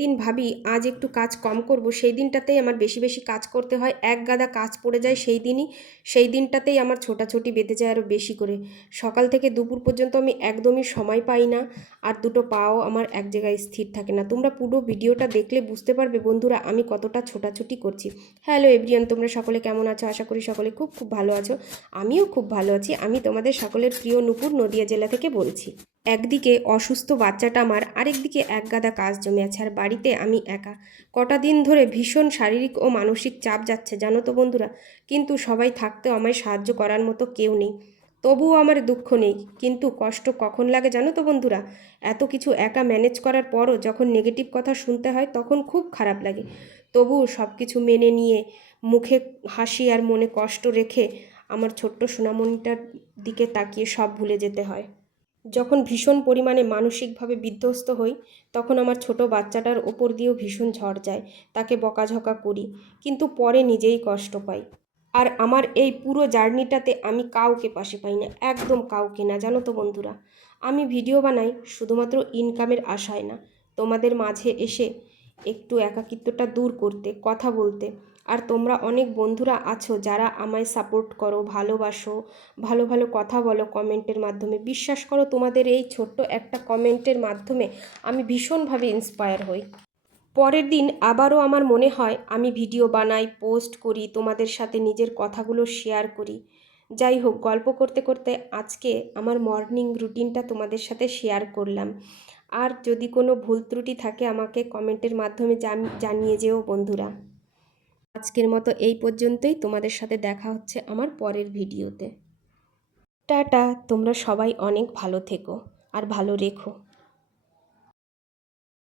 দিন ভাবি আজ একটু কাজ কম করব, সেই দিনটাতেই আমার বেশি বেশি কাজ করতে হয়, এক গাদা কাজ পড়ে যায় সেই দিনটাতেই আমার ছোটাছুটি বেঁধে যায় আরও বেশি করে। সকাল থেকে দুপুর পর্যন্ত আমি একদমই সময় পাই না, আর দুটো পাও আমার এক জায়গায় স্থির থাকে না। তোমরা পুরো ভিডিওটা দেখলে বুঝতে পারবে বন্ধুরা আমি কতটা ছোটাছুটি করছি। হ্যালো এভরিওয়ান, তোমরা সকলে কেমন আছো? আশা করি সকলে খুব খুব ভালো আছো। আমিও খুব ভালো আছি। আমি তোমাদের সকলের প্রিয় নূপুর নদিয়া জেলা থেকে বলছি। একদিকে অসুস্থ বাচ্চাটা আমার, আরেকদিকে একগাদা কাজ জমে আছে, আর বাড়িতে আমি একা। কটা দিন ধরে ভীষণ শারীরিক ও মানসিক চাপ যাচ্ছে জানো তো বন্ধুরা। কিন্তু সবাই থাকতেও আমায় সাহায্য করার মতো কেউ নেই। তবুও আমার দুঃখ নেই, কিন্তু কষ্ট কখন লাগে জানো তো বন্ধুরা। এত কিছু একা ম্যানেজ করার পরও যখন নেগেটিভ কথা শুনতে হয় তখন খুব খারাপ লাগে। তবুও সব কিছু মেনে নিয়ে মুখে হাসি আর মনে কষ্ট রেখে আমার ছোট্ট সোনামণিটার দিকে তাকিয়ে সব ভুলে যেতে হয়। যখন ভীষণ পরিমাণে মানসিকভাবে বিধ্বস্ত হই, তখন আমার ছোট বাচ্চাটার ওপর দিয়েও ভীষণ ঝড় যায়। তাকে বকাঝকা করি, কিন্তু পরে নিজেই কষ্ট পাই। আর আমার এই পুরো জার্নিটাতে আমি কাউকে পাশে পাই না, একদম কাউকে না জানো তো বন্ধুরা। আমি ভিডিও বানাই শুধুমাত্র ইনকামের আশায় না, তোমাদের মাঝে এসে একটু একাকিত্বটা দূর করতে, কথা বলতে। আর তোমরা অনেক বন্ধুরা আছো যারা আমায় সাপোর্ট করো, ভালোবাসো, ভালো ভালো কথা বলো কমেন্টের মাধ্যমে। বিশ্বাস করো তোমাদের এই ছোট্ট একটা কমেন্টের মাধ্যমে আমি ভীষণভাবে ইন্সপায়ার হই। পরের দিন আবারও আমার মনে হয় আমি ভিডিও বানাই, পোস্ট করি, তোমাদের সাথে নিজের কথাগুলো শেয়ার করি। যাই হোক, গল্প করতে করতে আজকে আমার মর্নিং রুটিনটা তোমাদের সাথে শেয়ার করলাম। আর যদি কোনো ভুল ত্রুটি থাকে আমাকে কমেন্টের মাধ্যমে জানিয়ে যেও বন্ধুরা। আজকের মতো এই পর্যন্তই, তোমাদের সাথে দেখা হচ্ছে আমার পরের ভিডিওতে। টাটা। তোমরা সবাই অনেক ভালো থেকো আর ভালো রেখো।